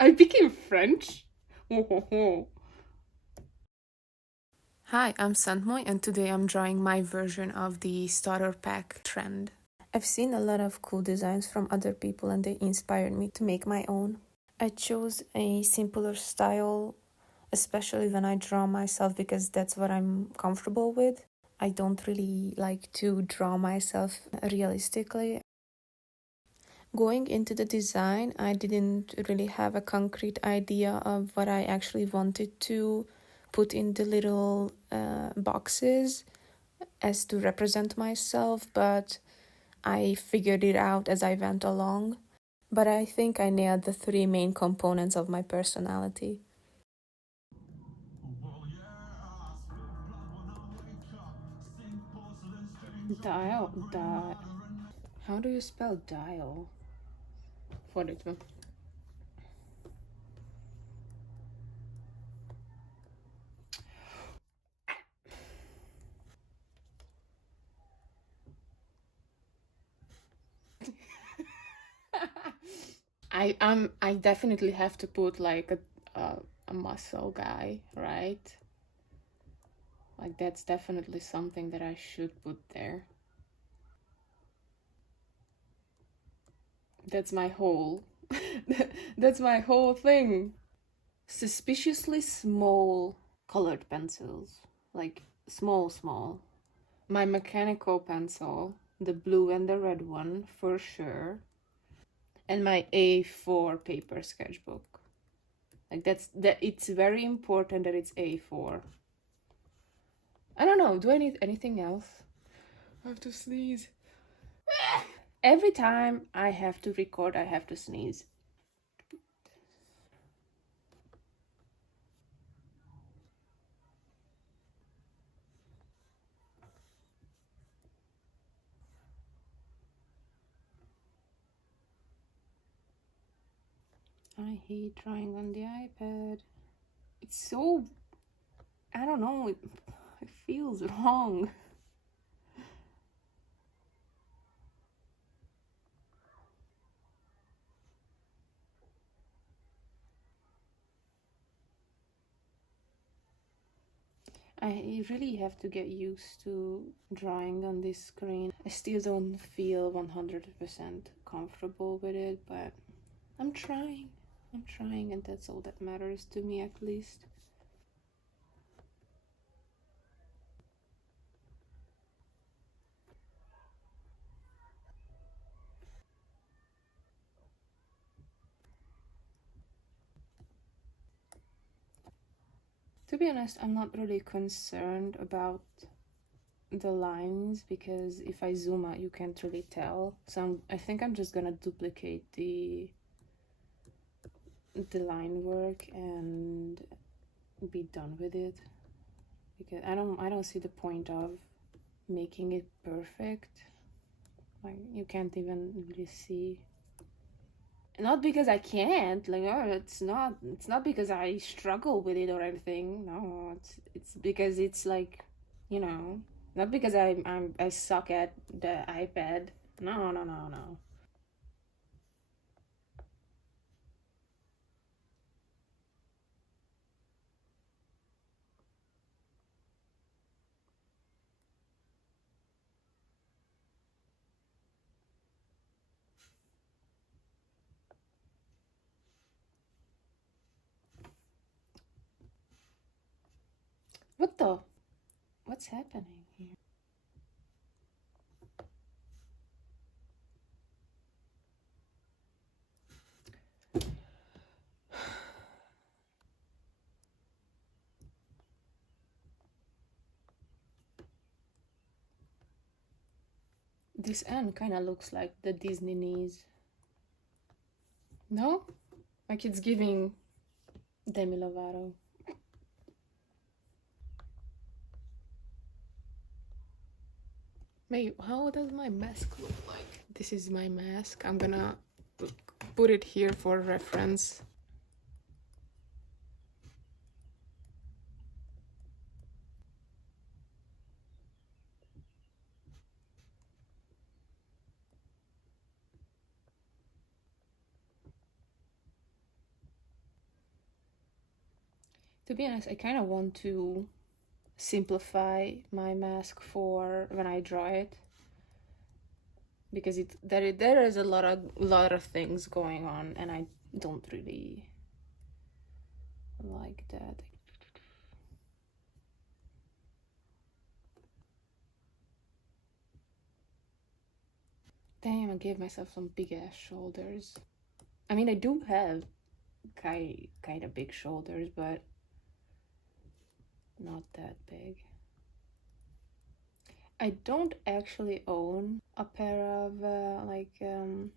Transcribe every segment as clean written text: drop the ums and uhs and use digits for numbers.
I became French? Oh. Hi, I'm Santmoy, and today I'm drawing my version of the starter pack trend. I've seen a lot of cool designs from other people and they inspired me to make my own. I chose a simpler style, especially when I draw myself because that's what I'm comfortable with. I don't really like to draw myself realistically. Going into the design, I didn't really have a concrete idea of what I actually wanted to put in the little boxes as to represent myself, but I figured it out as I went along. But I think I nailed the three main components of my personality. Dial. How do you spell dial? Fordítva. I definitely have to put like a muscle guy, right? Like that's definitely something that I should put there. That's my whole that's my whole thing. Suspiciously small colored pencils. Like small. My mechanical pencil, the blue and the red one for sure. And my A4 paper sketchbook. Like that it's very important that it's A4. I don't know, do I need anything else? I have to sneeze. Every time I have to record, I have to sneeze. I hate drawing on the iPad. It's so, I don't know, it feels wrong. I really have to get used to drawing on this screen. I still don't feel 100% comfortable with it, but I'm trying. I'm trying, and that's all that matters to me at least. To be honest, I'm not really concerned about the lines because if I zoom out, you can't really tell. So I think I'm just gonna duplicate the line work and be done with it because I don't see the point of making it perfect. Like you can't even really see. Not because I can't, like oh, it's not because I struggle with it or anything. No, it's because it's like, you know, not because I suck at the iPad. No. What the? What's happening here? This N kind of looks like the Disney knees. No? Like it's giving Demi Lovato. Wait, how does my mask look like? This is my mask. I'm gonna put it here for reference. To be honest, I kind of want to simplify my mask for when I draw it, because there is a lot of things going on, and I don't really like that. Damn, I gave myself some big ass shoulders. I mean, I do have kind of big shoulders, but not that big. I don't actually own a pair of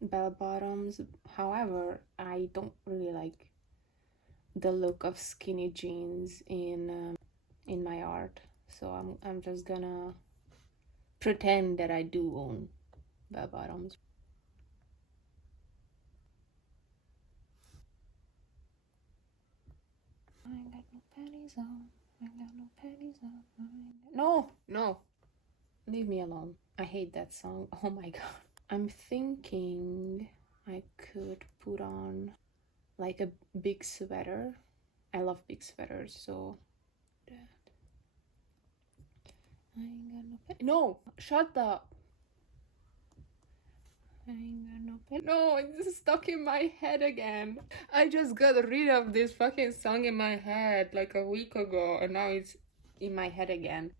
bell bottoms. However, I don't really like the look of skinny jeans in my art, so I'm just gonna pretend that I do own bell bottoms. I ain't got no panties on. I ain't got no panties on. No, leave me alone. I hate that song. Oh my god. I'm thinking I could put on like a big sweater. I love big sweaters, so that. I ain't got no pen. No, shut up. I ain't got no pen. No, it's stuck in my head again. I just got rid of this fucking song in my head like a week ago, and now it's in my head again.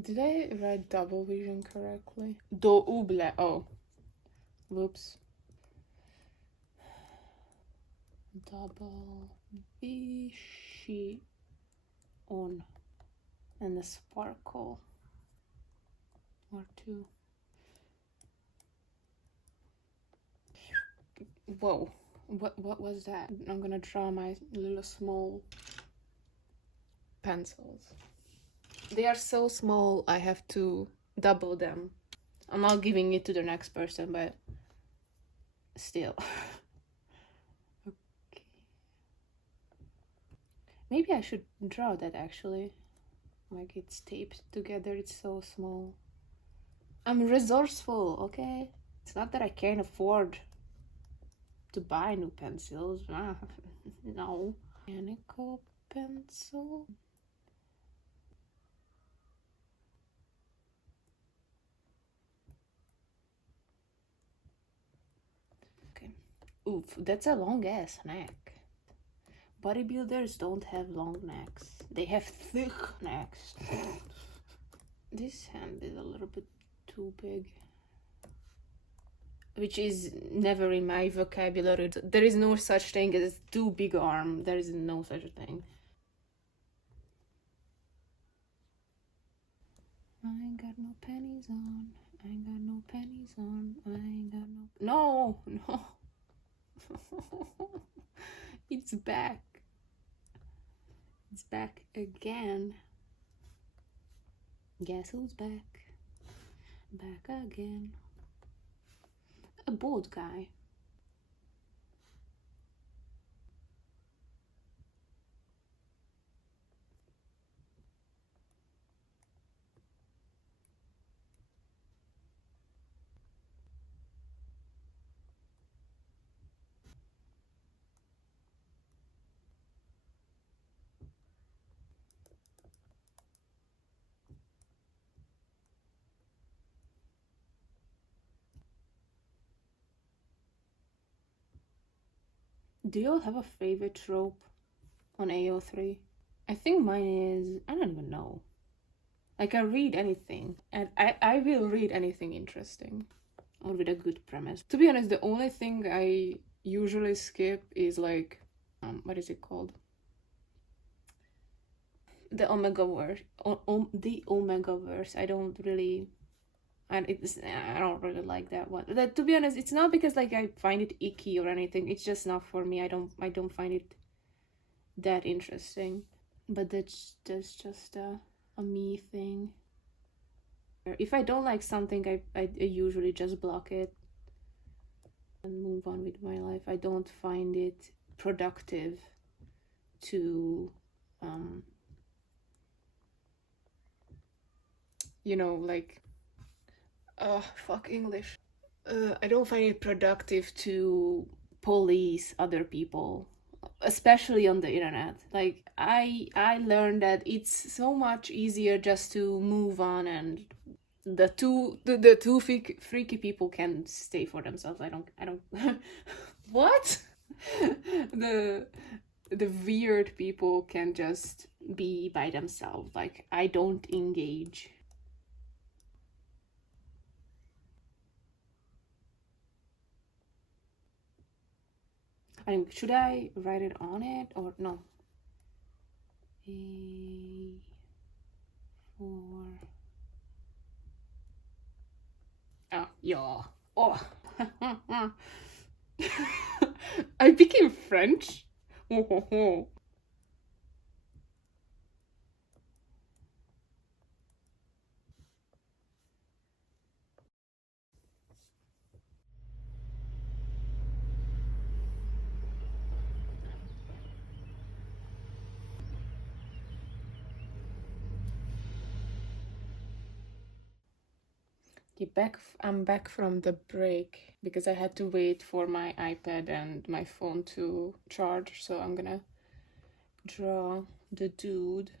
Did I write double vision correctly? Double. Oh. Whoops. Double vision. And a sparkle. Or two. Whoa. What was that? I'm gonna draw my little small pencils. They are so small, I have to double them. I'm not giving it to the next person, but still. Okay. Maybe I should draw that actually. Like it's taped together, it's so small. I'm resourceful, okay? It's not that I can't afford to buy new pencils. No. Mechanical pencil. Oof, that's a long ass neck. Bodybuilders don't have long necks. They have thick necks. This hand is a little bit too big. Which is never in my vocabulary. There is no such thing as too big arm. There is no such thing. I ain't got no panties on. I ain't got no panties on. I ain't got no... No! It's back. It's back again. Guess who's back? Back again. A bald guy. Do you all have a favorite trope on AO3? I think mine is... I don't even know. Like, I read anything, and I will read anything interesting or with a good premise. To be honest, the only thing I usually skip is like, what is it called? The Omega-verse. The Omega-verse. I don't really like that one. To be honest, it's not because like I find it icky or anything. It's just not for me. I don't find it that interesting. But that's just a me thing. If I don't like something, I usually just block it and move on with my life. I don't find it productive to, like, fuck English. I don't find it productive to police other people, especially on the internet. Like, I learned that it's so much easier just to move on, and the two freaky people can stay for themselves. I don't what? the the weird people can just be by themselves. Like, I don't engage. I mean, should I write it on it or no? A for yeah. Oh. I became French. I'm back from the break because I had to wait for my iPad and my phone to charge, so I'm gonna draw the dude.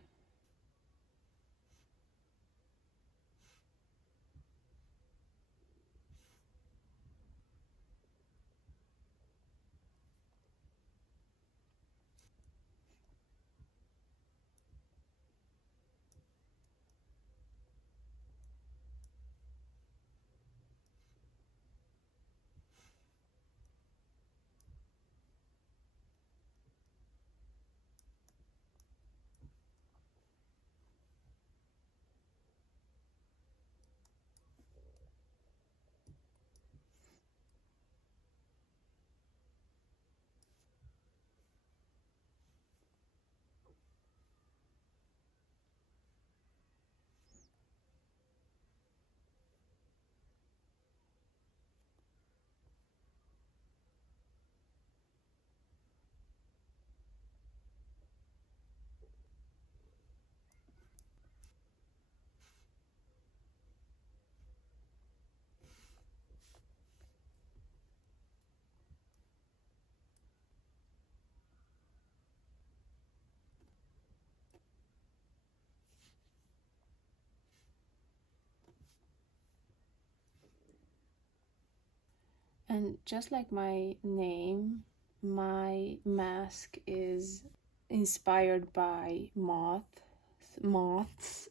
And just like my name, my mask is inspired by moths.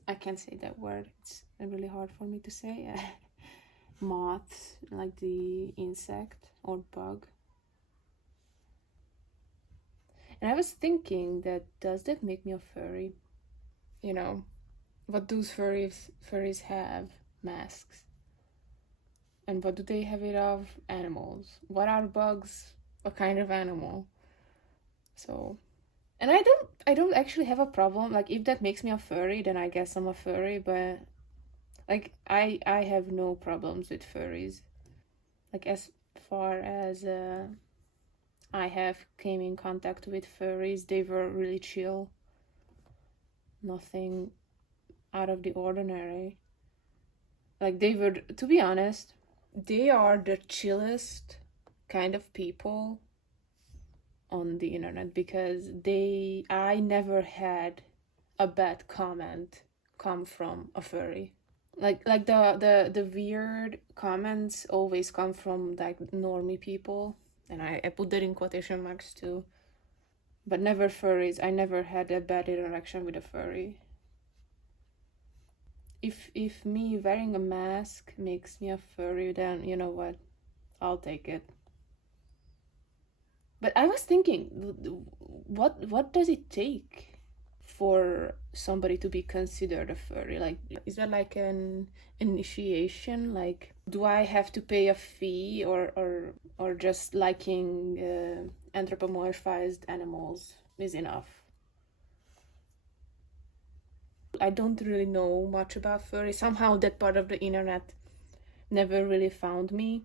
I can't say that word. It's really hard for me to say. Moths, like the insect or bug. And I was thinking that does that make me a furry? You know, what do furries have? Masks. And what do they have it of? Animals. What are bugs? A kind of animal. So, and I don't actually have a problem. Like, if that makes me a furry, then I guess I'm a furry, but like I have no problems with furries. Like, as far as I have came in contact with furries, they were really chill. Nothing out of the ordinary. Like, they were, to be honest, they are the chillest kind of people on the internet, because I never had a bad comment come from a furry. Like the weird comments always come from like normie people, and I put that in quotation marks too. But never furries. I never had a bad interaction with a furry. If me wearing a mask makes me a furry, then you know what? I'll take it. But I was thinking, what does it take for somebody to be considered a furry? Like, is that like an initiation? Like, do I have to pay a fee, or just liking anthropomorphized animals is enough? I don't really know much about furry. Somehow that part of the internet never really found me.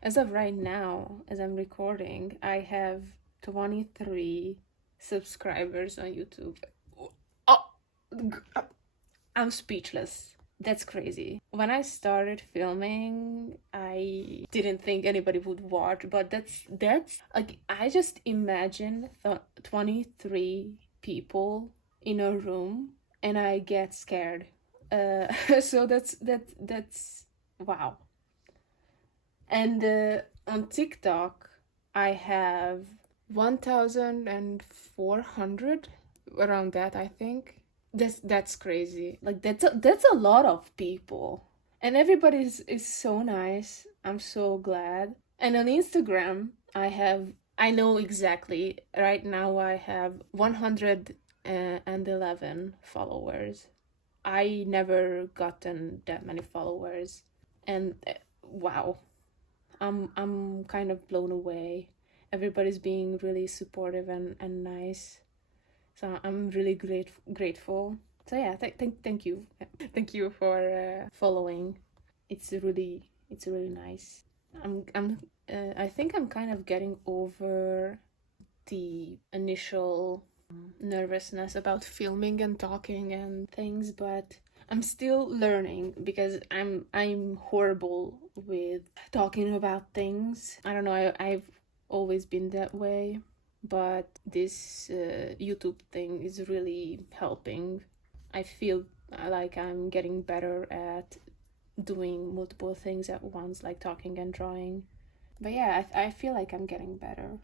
As of right now, as I'm recording, I have 23 subscribers on YouTube. Oh, I'm speechless. That's crazy. When I started filming, I didn't think anybody would watch, but that's like I just imagine 23 people in a room and I get scared. So that's wow. And on TikTok, I have 1,400 around that, I think. That's crazy. Like that's a lot of people. And everybody is so nice. I'm so glad. And on Instagram, I know exactly. Right now I have 111 followers. I never gotten that many followers. And wow, I'm kind of blown away. Everybody's being really supportive and nice. So I'm really grateful. So yeah, thank you, thank you for following. It's really nice. I think I'm kind of getting over the initial nervousness about filming and talking and things, but I'm still learning because I'm horrible with talking about things. I don't know, I've always been that way, but this YouTube thing is really helping. I feel like I'm getting better at doing multiple things at once, like talking and drawing. But yeah, I feel like I'm getting better.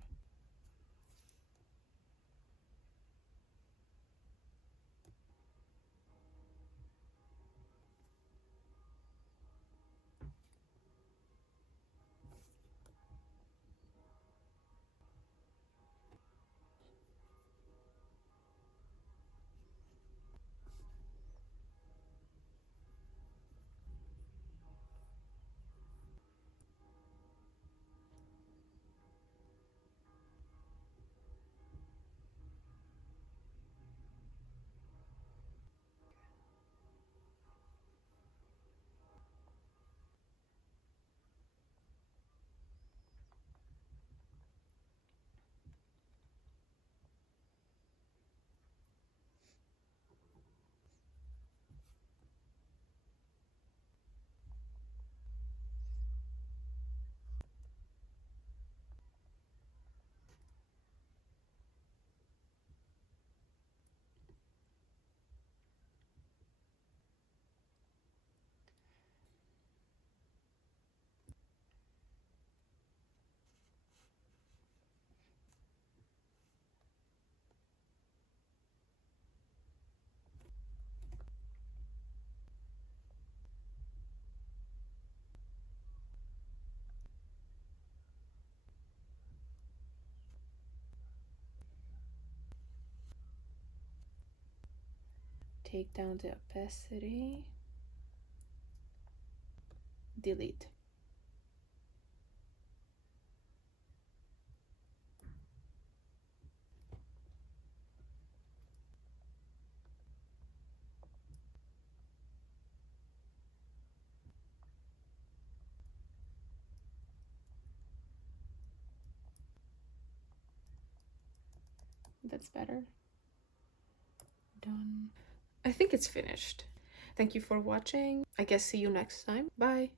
Take down the opacity, delete. That's better. Done. I think it's finished. Thank you for watching. I guess see you next time. Bye.